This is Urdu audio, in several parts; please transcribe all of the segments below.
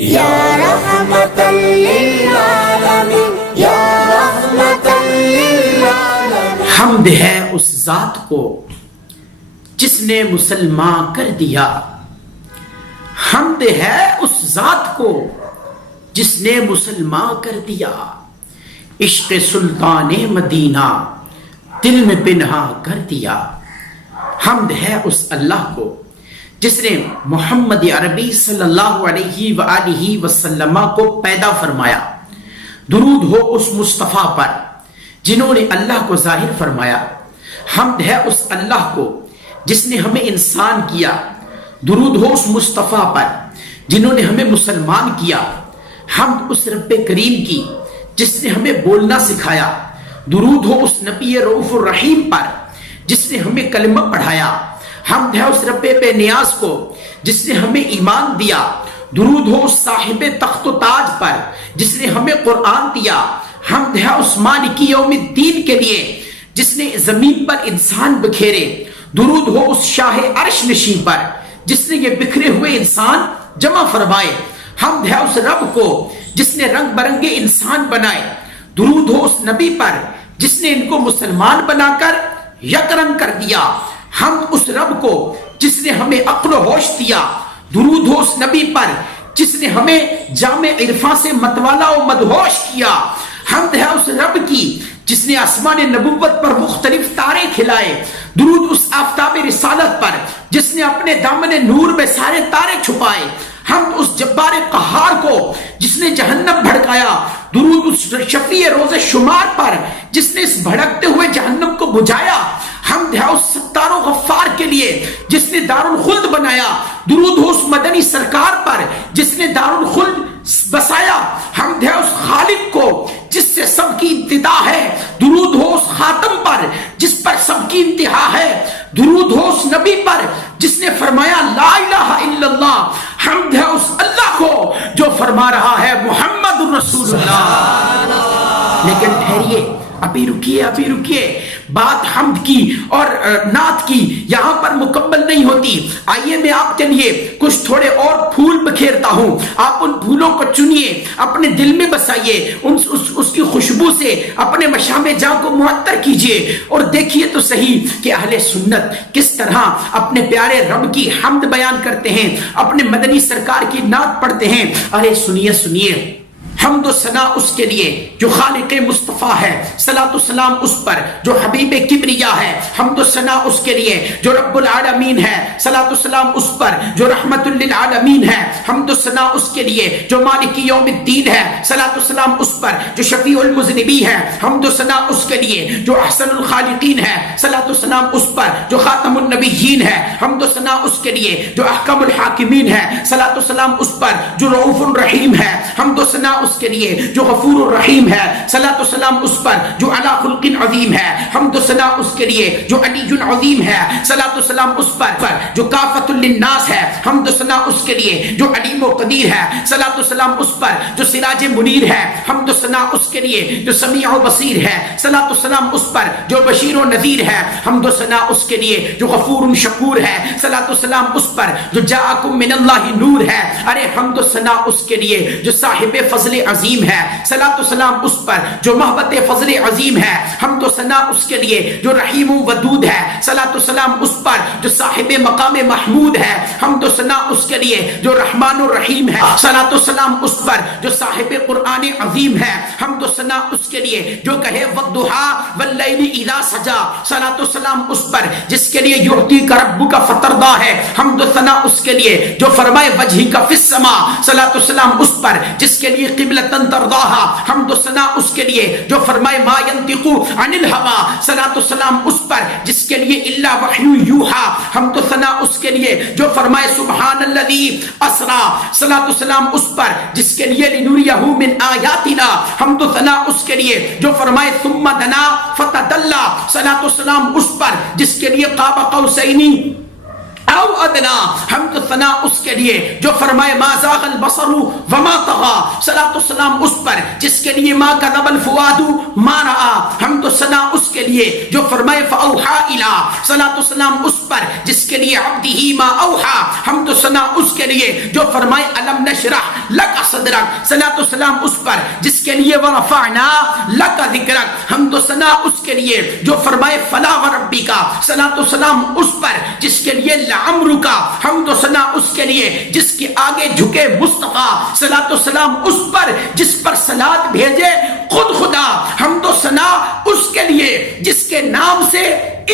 یا رحمت للعالمین، یا رحمت للعالمین۔ حمد ہے اس ذات کو جس نے مسلمان کر دیا، حمد ہے اس ذات کو جس نے مسلمان کر دیا، عشق سلطان مدینہ دل میں پنہا کر دیا۔ حمد ہے اس اللہ کو جس نے محمد عربی صلی اللہ علیہ وآلہ وسلم کو پیدا فرمایا۔ درود ہو اس مصطفیٰ پر جنہوں نے اللہ کو ظاہر فرمایا۔ حمد ہے اس اللہ کو جس نے ہمیں انسان کیا۔ درود ہو اس مصطفیٰ پر جنہوں نے ہمیں مسلمان کیا۔ حمد اس رب کریم کی جس نے ہمیں بولنا سکھایا۔ درود ہو اس نبی رؤوف الرحیم پر جس نے ہمیں کلمہ پڑھایا۔ حمد ہے اس رب بے نیاز کو جس نے ہمیں ایمان دیا۔ درود ہو اس صاحب تخت و تاج پر جس نے ہمیں قرآن دیا۔ حمد ہے اس مالک یوم الدین کے لیے جس نے زمین پر انسان بکھیرے۔ درود ہو اس شاہ عرش نشین پر جس نے یہ بکھرے ہوئے انسان جمع فرمائے۔ حمد ہے اس رب کو جس نے رنگ برنگے انسان بنائے۔ درود ہو اس نبی پر جس نے ان کو مسلمان بنا کر یک رنگ کر دیا۔ حمد اس رب کو جس نے ہمیں عقل و ہوش دیا۔ درود ہو اس نبی پر جس نے ہمیں جامع عرفاں سے متوالا و مدہوش کیا۔ حمد ہے اس رب کی جس نے آسمان نبوت پر مختلف تارے کھلائے۔ درود اس آفتاب رسالت پر جس نے اپنے دامن نور میں سارے تارے چھپائے۔ حمد اس جبار قہار کو جس نے جہنم بھڑکایا۔ درود اس شفیع روز شمار پر جس نے اس بھڑکتے ہوئے جہنم کو بجھایا۔ حمد ہے اس ستار و غفار کے لیے جس نے دار الخلد بنایا۔ درود ہو اس مدنی سرکار پر جس نے دار الخلد بسایا۔ حمد ہے اس خالق کو جس سے سب کی ابتدا ہے۔ درود ہو اس خاتم پر جس پر سب کی انتہا ہے۔ درود ہو اس نبی پر جس نے فرمایا لا الہ الا اللہ۔ حمد ہے اس اللہ کو جو فرما رہا ہے محمد الرسول اللہ۔ لیکن ٹھہریے، ابھی رکیے، بات حمد کی اور نعت کی یہاں پر مکمل نہیں ہوتی۔ آئیے میں آپ کے لیے کچھ تھوڑے اور پھول بکھیرتا ہوں۔ آپ ان پھولوں کو چنیے، اپنے دل میں بسائیے، اس کی خوشبو سے اپنے مشام جاں کو معطر کیجئے اور دیکھیے تو صحیح کہ اہل سنت کس طرح اپنے پیارے رب کی حمد بیان کرتے ہیں، اپنے مدنی سرکار کی نعت پڑھتے ہیں۔ ارے سنیے، حمد و ثنا اس کے لیے جو خالق مصطفیٰ ہے، صلاۃ و سلام اس پر جو حبیب کبریا ہے۔ حمد و ثنا اس کے لیے جو رب العالمین ہے، صلاۃ و سلام اس پر جو رحمت للعالمین ہے۔ حمد و ثنا اس کے لیے جو مالک یوم الدین ہے، صلاۃ و سلام اس پر جو شفیع المذنبین ہے۔ حمد و ثنا اس کے لیے جو احسن الخالقین ہے، صلاۃ و سلام اس پر جو خاتم النبیین ہے۔ حمد و ثنا اس کے لیے جو احکم الحاکمین ہے، صلاۃ و سلام اس پر جو رؤوف الرحیم ہے۔ حمد و ثنا اس کے لیے جو غفور الرحیم ہے، صلاۃ و سلام اس پر جو علی خلق عظیم ہے۔ حمد و ثنا اس کے لیے جو علی عظیم ہے، صلاۃ و سلام اس پر جو کافۃ للناس ہے۔ حمد و ثنا اس کے لیے جو علیم و قدیر ہے، صلاۃ و سلام اس پر جو سراج منیر ہے۔ حمد و ثنا اس کے لیے جو سمیع و بصیر ہے، صلاۃ و سلام اس پر جو بشیر و نذیر ہے۔ حمد و ثنا اس کے لیے جو غفور شکور ہے، صلاۃ و سلام اس پر جو جاءکم من اللہ نور ہے۔ ارے حمد و ثنا اس کے لیے جو صاحب فضل عظیم ہے، صلاۃ و سلام اس پر جو محبت فضل عظیم ہے۔ حمد و ثنا اس کے لیے جو رحیم و ودود ہے، صلاۃ و سلام اس پر جو صاحب مقام محمود ہے۔ حمد و ثنا اس کے لیے جو رحمان الرحیم ہے، صلاۃ و سلام اس پر جو صاحب قرآن عظیم ہے۔ حمد و ثنا اس کے لیے جو کہے والضحیٰ واللیل اذا سجا، صلاۃ و سلام اس پر جس کے لیے یعطیک ربک فترضیٰ ہے۔ حمد و ثنا اس کے لیے جو فرمائے وجہک فی السماء، صلاۃ و سلام اس پر جس کے لیے قبلۃ ترضاہا۔ حمد و ثنا اس کے لیے جو فرمائے ما ینطق عن الہوی، صلاۃ و سلام اس پر جس کے لیے الا وحی یوحی۔ حمد و ثنا اس کے لیے جو فرمائے سبحان الذی اسری، صلاۃ و سلام اس پر جس کے لیے لنریہ من آیاتنا۔ حمد و ثنا اس کے لیے جو فرمائے ثم دنا فتدلی، صلاۃ و سلام اس پر جس کے لیے قاب قوسین او ادنا، ہم تو ثنا اس کے لیے جو فرمائے ما زاغ البصر وما طغى، صلاۃ والسلام اس پر جس کے لیے ما کذب الفؤاد ما رأى، ہم تو ثنا اس کے لیے جو فرمائے فاوحى الى، صلاۃ والسلام اس پر جس کے لیے عبده ما اوحى، ہم تو ثنا اس کے لیے جو فرمائے الم نشرح لك صدرك، صلاۃ والسلام اس پر جس کے لیے ورفعنا لك ذکرك، ہم تو ثنا اس کے لیے جو فرمائے فلا وربك، صلاۃ والسلام اس پر جس کے لیے لعمرک، ہم تو ثنا اس کے لیے جس کے آگے جھکے مصطفیٰ، صلاۃ والسلام اس پر جس پر صلات بھیجے خود خدا، ہم تو ثنا اس کے لیے جس کے نام سے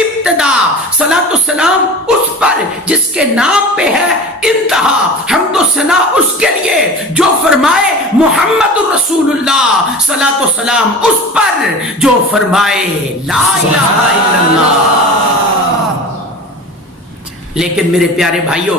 ابتدا، صلاۃ والسلام اس پر جس کے نام پہ ہے انتہا، ہم تو ثنا اس کے لیے جو فرمائے محمد الرسول اللہ، صلاۃ والسلام اس پر جو فرمائے لا الہ الا اللہ۔ لیکن میرے پیارے بھائیوں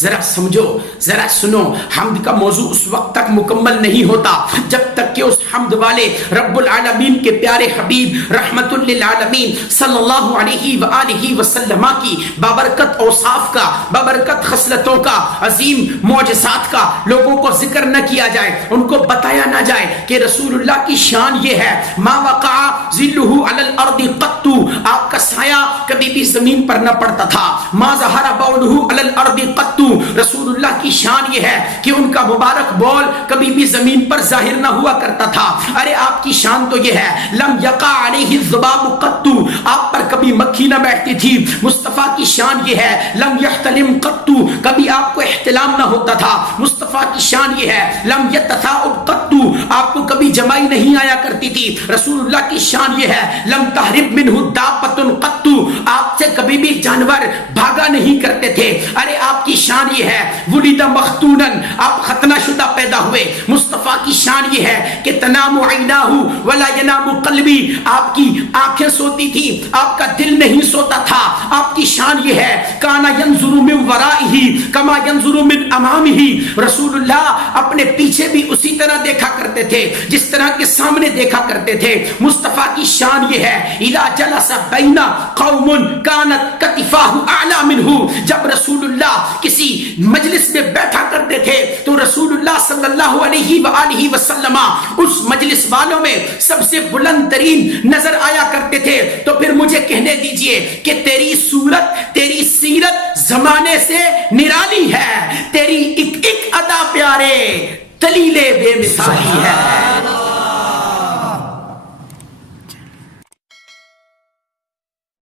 ذرا سمجھو، ذرا سنو، حمد کا موضوع اس وقت تک مکمل نہیں ہوتا جب تک کہ اس حمد والے رب العالمین کے پیارے حبیب رحمت للعالمین صلی اللہ علیہ وآلہ وسلم کی بابرکت اوصاف کا، بابرکت خصلتوں کا، عظیم معجزات کا لوگوں کو ذکر نہ کیا جائے، ان کو بتایا نہ جائے کہ رسول اللہ کی شان یہ ہے ما وقع ظلہ علی الارض قط، آپ کا سایہ کبھی بھی زمین پر نہ پڑتا تھا، ما ظہر بولہ علی الارض قط، رسول اللہ کی شان یہ ہے کہ ان کا مبارک بول کبھی بھی زمین پر ظاہر نہ ہوا کرتا تھا۔ ارے آپ کی شان تو یہ ہے لم یقع علیہ الذباب قط، آپ پر کبھی مکھی نہ بیٹھتی تھی۔ مصطفیٰ کی شان یہ ہے لم یحتلم قط، کبھی آپ کو احتلام نہ ہوتا تھا۔ مصطفیٰ کی شان یہ ہے لم یتثاؤب قط، آپ کو کبھی جمائی نہیں آیا کرتی تھی۔ رسول اللہ کی شان یہ ہے لم تہرب منہ دابۃ قط، آپ سے کبھی بھی جانور بھاگا نہیں کرتے تھے۔ ارے آپ کی شان یہ ہے ولد مختونن، آپ ختنہ شدہ پیدا ہوئے۔ مصطفیٰ کی شان یہ ہے کہ تنام عیناہ ولا ینام قلبی، آپ کی آنکھیں سوتی تھی، آپ کا دل نہیں سوتا تھا۔ آپ کی شان یہ ہے کانا ینظر من ورائہ کما ینظر من امامہ، رسول اللہ اپنے پیچھے بھی اسی طرح دیکھا کرتے تھے جس طرح کے سامنے دیکھا کرتے تھے۔ مصطفیٰ کی شان یہ ہے اذا جلس بین قوم کانت کتفاہ اعلی منہ، جب رسول اللہ کسی مجلس میں بیٹھا کرتے تھے تو رسول اللہ صلی اللہ علیہ وآلہ وسلم اس مجلس والوں میں سب سے بلند ترین نظر آیا کرتے تھے۔ تو پھر مجھے کہنے دیجئے کہ تیری صورت، تیری سیرت زمانے سے نرالی ہے، تیری ایک ایک ادا پیارے دلیل بے مثالی ہے۔